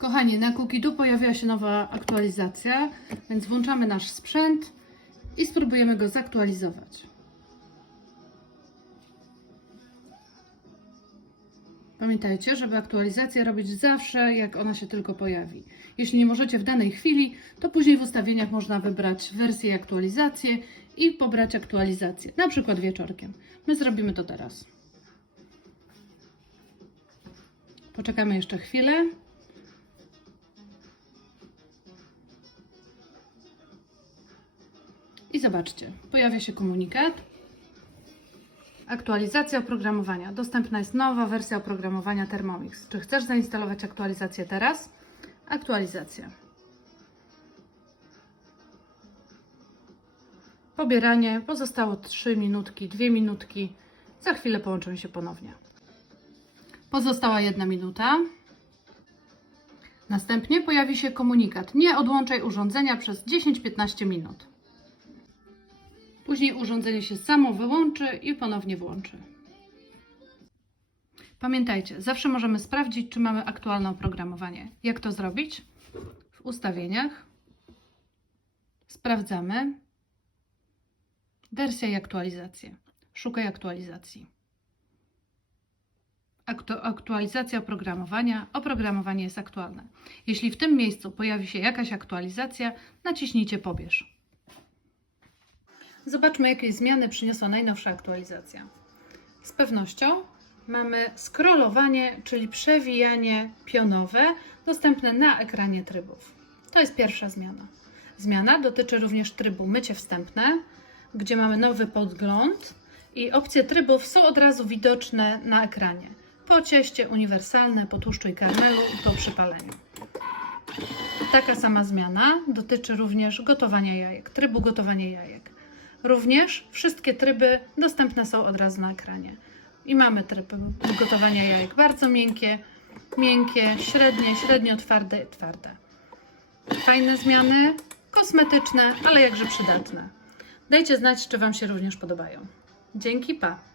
Kochani, na Cookidu pojawiła się nowa aktualizacja, więc włączamy nasz sprzęt i spróbujemy go zaktualizować. Pamiętajcie, żeby aktualizację robić zawsze, jak ona się tylko pojawi. Jeśli nie możecie w danej chwili, to później w ustawieniach można wybrać wersję i aktualizację i pobrać aktualizację, na przykład wieczorkiem. My zrobimy to teraz. Poczekamy jeszcze chwilę. I zobaczcie, pojawia się komunikat. Aktualizacja oprogramowania. Dostępna jest nowa wersja oprogramowania Thermomix. Czy chcesz zainstalować aktualizację teraz? Aktualizacja. Pobieranie. Pozostało 3 minutki, 2 minutki. Za chwilę połączymy się ponownie. Pozostała jedna minuta. Następnie pojawi się komunikat: Nie odłączaj urządzenia przez 10-15 minut. Później urządzenie się samo wyłączy i ponownie włączy. Pamiętajcie, zawsze możemy sprawdzić, czy mamy aktualne oprogramowanie. Jak to zrobić? W ustawieniach sprawdzamy wersja i aktualizacje. Szukaj aktualizacji. Aktu aktualizacja oprogramowania. Oprogramowanie jest aktualne. Jeśli w tym miejscu pojawi się jakaś aktualizacja, naciśnijcie pobierz. Zobaczmy, jakie zmiany przyniosła najnowsza aktualizacja. Z pewnością mamy scrollowanie, czyli przewijanie pionowe, dostępne na ekranie trybów. To jest pierwsza zmiana. Zmiana dotyczy również trybu mycie wstępne, gdzie mamy nowy podgląd i opcje trybów są od razu widoczne na ekranie. Po cieście uniwersalne, po tłuszczu i karmelu i po przypaleniu. Taka sama zmiana dotyczy również gotowania jajek, trybu gotowania jajek. Również wszystkie tryby dostępne są od razu na ekranie. I mamy tryb gotowania jajek bardzo miękkie, miękkie, średnie, średnio twarde, twarde. Fajne zmiany, kosmetyczne, ale jakże przydatne. Dajcie znać, czy Wam się również podobają. Dzięki, pa!